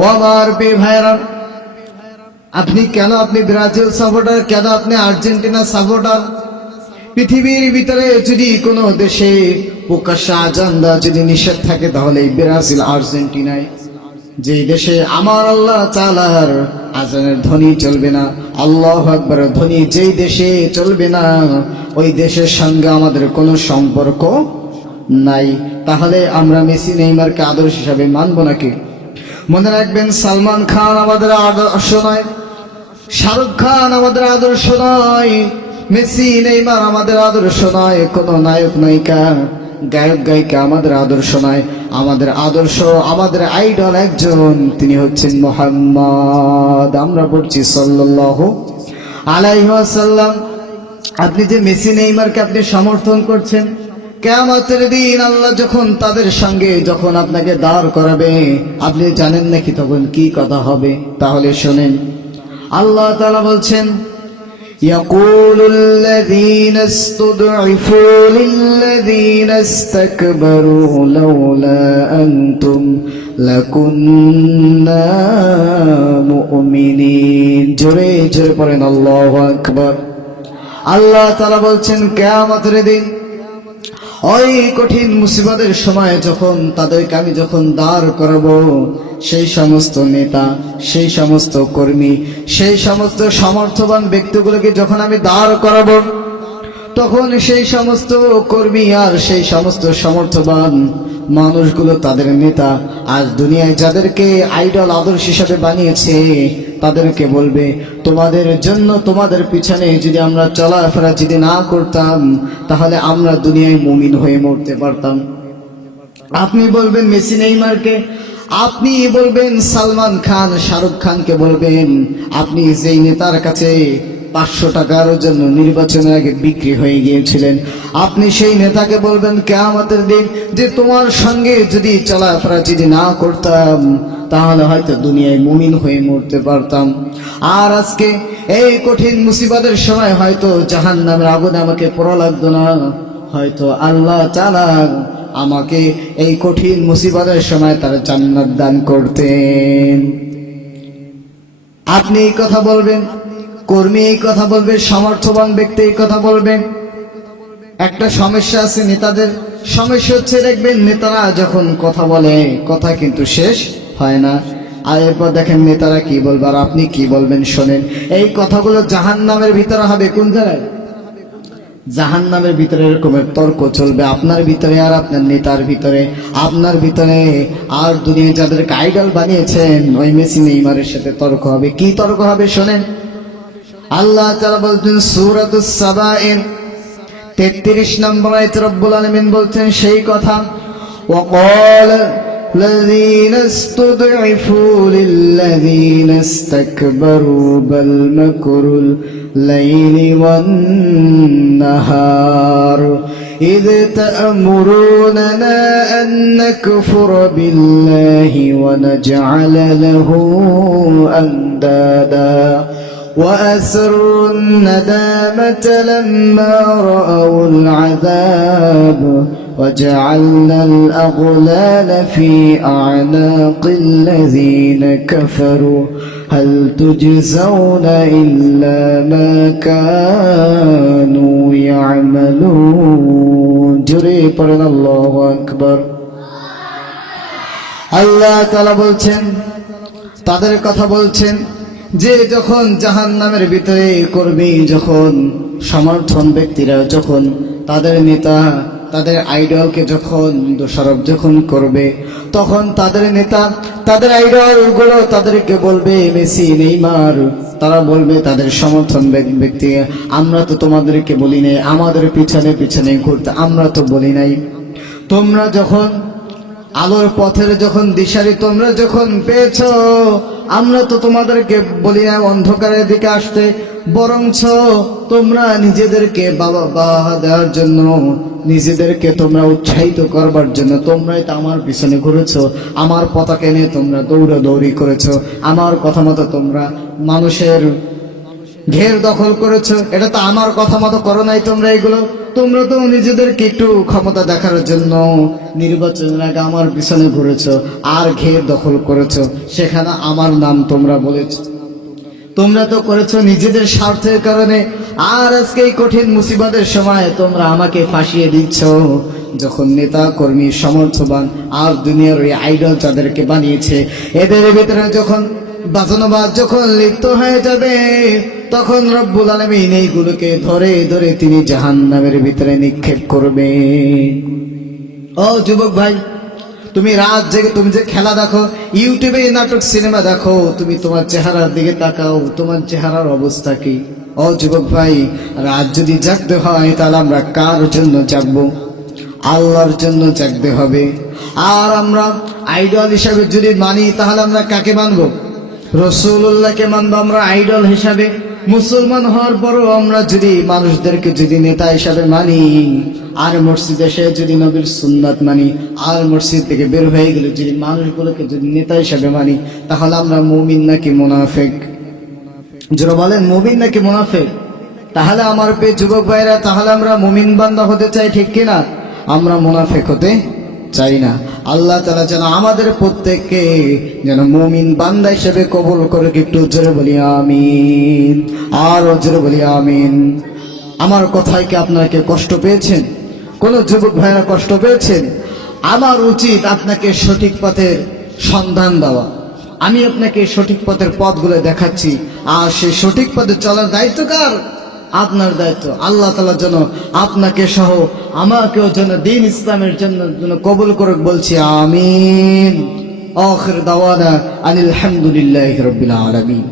ও আমার প্রিয় ভাইরা, আপনি ব্রাজিল সাপোর্টার, কেন আপনি আর্জেন্টিনা সাপোর্টার? পৃথিবীর ভিতরে যদি কোনো দেশে প্রকাশ্যে আজান দেওয়া যদি নিষেধ থাকে, তাহলে এই ব্রাজিল আর্জেন্টিনায়, যে দেশে আমার আল্লাহ তাআলার আজানের ধ্বনি চলবে না, আল্লাহু আকবার ধ্বনি যেই দেশে চলবে না, ওই দেশের সঙ্গে আমাদের কোনো সম্পর্ক নাই। তাহলে আমরা মেসি নেইমারকে আদর্শ হিসাবে মানব নাকি? মনে রাখবেন, সালমান খান আমাদের আদর্শ নয়, শাহরুখ খান আমাদের আদর্শ নয়, মেসি নেইমার আমাদের আদর্শ নয়, কোন নায়ক নায়িকা গায়ক গায়িকা আমাদের আদর্শ নয়। আমাদের আদর্শ, আমাদের আইডল একজন, তিনি হচ্ছেন মুহাম্মদ। আমরা বলছি সাল্লাল্লাহু আলাইহি ওয়াসাল্লাম। আপনি যে মেসি নেইমারকে আপনি সমর্থন করছেন, কিয়ামতের দিন আল্লাহ যখন তাদের সঙ্গে যখন আপনাকে দাঁড় করাবে, আপনি জানেন নাকি তখন কি কথা হবে? তাহলে শোনেন, আল্লাহ তাআলা বলছেন, ইয়াকুলুল লাযীনা ইসতুদঈফু লিল্লাযীনা ইসতাকবারু লাউলা আনতুম লাকুন্না মুমিনিন। জোরে জোরে পড়েন আল্লাহু আকবার। আল্লাহ তাআলা বলছেন, কিয়ামতের দিন ওই কঠিন মুসিবতের সময় যখন তাদেরকে আমি যখন দাঁড় করাবো, সেই সমস্ত নেতা, সেই সমস্ত কর্মী, সেই সমস্ত সমর্থবান ব্যক্তিগুলোকে যখন আমি দাঁড় করাবো, তখন সেই সমস্ত কর্মী আর সেই সমস্ত সমর্থবান মানুষগুলো, তাদের নেতা আজ দুনিয়ায় যাদেরকে আইডল আদর্শ হিসাবে বানিয়েছে, তাদেরকে বলবে, তোমাদের জন্য, তোমাদের পিছনে যদি আমরা চলাফেরা যদি না করতাম, তাহলে আমরা দুনিয়ায় মুমিন হয়ে মরতে পারতাম। আপনি বলবেন মেসি নেইমারকে, আপনি বলবেন সালমান খান, শাহরুখ খানকে বলবেন, আপনি যেই নেতার কাছে 500 টাকার জন্য নির্বাচনের আগে বিক্রি হয়ে গিয়েছিলেন, আপনি সেই নেতাকে বলবেন কিয়ামতের দিন যে তোমার সঙ্গে যদি চলাফেরা যদি না করতাম, তাহলে হয়তো দুনিয়ায় মুমিন হয়ে মরতে পারতাম। আর আজকে এই কঠিন মুসিবতের সময় হয়তো জাহান্নামের আগুনে আমাকে পোড়া লাগতো না, হয়তো আল্লাহ তাআলা আমাকে এই কঠিন মুসিবতের সময় তার জান্নাত দান করতেন। আপনি এই কথা বলবেন, কর্মী এই কথা বলবে, সমর্থবান ব্যক্তি এই কথা বলবেন। একটা সমস্যা আছে নেতাদের, সমস্যা হচ্ছে দেখবেন নেতারা যখন কথা বলে, কথা কিন্তু শেষ হয় না। আর এরপর দেখেন নেতারা কি বলবে আর আপনি কি বলবেন। শোনেন, এই কথাগুলো জাহান্নামের ভিতরে হবে। কোন জায়গায়? জাহান্নামের ভিতরে এরকমের তর্ক চলবে, আপনার ভিতরে আর আপনার নেতার ভিতরে, আপনার ভিতরে আর দুনিয়া যাদেরকে আইডল বানিয়েছেন ওই মেসি নেইমারের সাথে তর্ক হবে। কি তর্ক হবে শোনেন, আল্লাহ তাআলা বলছেন সূরাতুস সাবা-এর 33 নম্বর আয়াতে রব্বুল আলামিন বলছেন সেই কথা, ওয়াকাল الذين استضعفوا للذين استكبروا بل مكر الليل والنهار إذ تأمروننا أن نكفر بالله ونجعل له أندادا وأسروا الندامة لما رأوا العذاب وجعلنا الأغلال في أعناق الذين كفروا هل تجزون إلا ما كانوا يعملون جري পড়েন আল্লাহু আকবার। আল্লাহ তাআলা বলছেন, তাদের কথা বলছেন যে যখন জাহান্নামের ভিতরে কর্মী, যখন সমর্থন ব্যক্তিরা, যখন তাদের নেতা তাদের আইডলকে যখন দোষারোপ যখন করবে, তখন তাদের নেতা তাদের আইডল গুলো তাদেরকে বলবে মেসি নেইমার, তারা বলবে তাদের সমর্থন ব্যক্তি, আমরা তো তোমাদেরকে বলি নাই আমাদের পিছনে পিছনে ঘুরতে, আমরা তো বলি নাই। তোমরা যখন আলোর পথের যখন দিশারি তোমরা যখন পেয়েছো, আমরা তো তোমাদেরকে বলি না অন্ধকারের দিকে আসতে, বরঞ্চ তোমরা নিজেদেরকে বাহবা দেওয়ার জন্য, নিজেদেরকে তোমরা উৎসাহিত করবার জন্য তোমরাই তো আমার পিছনে ঘুরেছো, আমার পতাকা নিয়ে তোমরা দৌড়াদৌড়ি করেছো, আমার কথা মতো তোমরা মানুষের ঘের দখল করেছো, এটা তো আমার কথা মতো করো নাই তোমরা। এগুলো তোমরা তো নিজেদেরকে একটু ক্ষমতা দেখার জন্য নির্বাচনের আগে আমার পিছনে ঘুরেছো আর ঘের দখল করেছো, সেখানে আমার নাম তোমরা বলেছো। তোমরা তো করেছো নিজেদের স্বার্থের কারণে, আর আজকে এই কঠিন মুসিবতের সময় তোমরা আমাকে ফাঁসিয়ে দিচ্ছ। যখন নেতা কর্মী সমর্থবান আর দুনিয়ার ওই আইডল যাদেরকে বানিয়েছে, এদের ভিতরে যখন বাজনবাদ যখন লিপ্ত হয়ে যাবে, তখন রব্বুল আলামিন এইগুলোকে ধরে ধরে তিনি জাহান্নামের ভিতরে নিক্ষেপ করবে। ও যুবক ভাই, তুমি রাত জেগে তুমি যে খেলা দেখো, ইউটিউবে নাটক সিনেমা দেখো, তুমি তোমার চেহারার দিকে তাকাও, তোমার চেহারার অবস্থা কি? ও যুবক ভাই, রাত যদি জাগতে হয় তাহলে আমরা কার জন্য জাগবো? আল্লাহর জন্য জাগতে হবে। আর আমরা আইডল হিসাবে যদি মানি তাহলে আমরা কাকে মানবো? রাসূলুল্লাহকে মানবো আমরা আইডল হিসাবে। মুসলমান হওয়ার পরও আমরা যদি মানুষদেরকে যদি নেতা হিসাবে মানি, আর মসজিদে এসে যদি নবীর সুন্নাত মানি, আর মসজিদ থেকে বের হয়ে গেলে যদি মানুষগুলোকে যদি নেতা হিসাবে মানি, তাহলে আমরা মুমিন নাকি মুনাফিক? যারা বলেন মুমিন নাকি মুনাফিক? তাহলে আমার প্রিয় যুবক ভাইরা, তাহলে আমরা মুমিন বান্দা হতে চাই, ঠিক কিনা? আমরা মুনাফিক হতে চাই না। আল্লাহ তাআলা যেন আমাদের প্রত্যেককে যেন মুমিন বান্দা হিসেবে কবুল করে। একটু জোরে বলি আমিন, আর জোরে বলি আমিন। আমার কথায় কি আপনারা কি কষ্ট পেয়েছেন? কোন যুবক ভাইরা কষ্ট পেয়েছেন? আমার উচিত আপনাকে সঠিক পথের সন্ধান দেওয়া। আমি আপনাকে সঠিক পথের পথগুলো দেখাচ্ছি, আর সেই সঠিক পথে চলার দায়িত্ব কার? আপনার দায়িত্ব। আল্লাহ তাআলা যেন আপনাকে সহ আমাকেও যেন দ্বীন ইসলামের জন্য কবুল করুক, বলছি আমিন। আখির দাওয়ানা আনিল হামদুলিল্লাহি রাব্বিল আলামিন।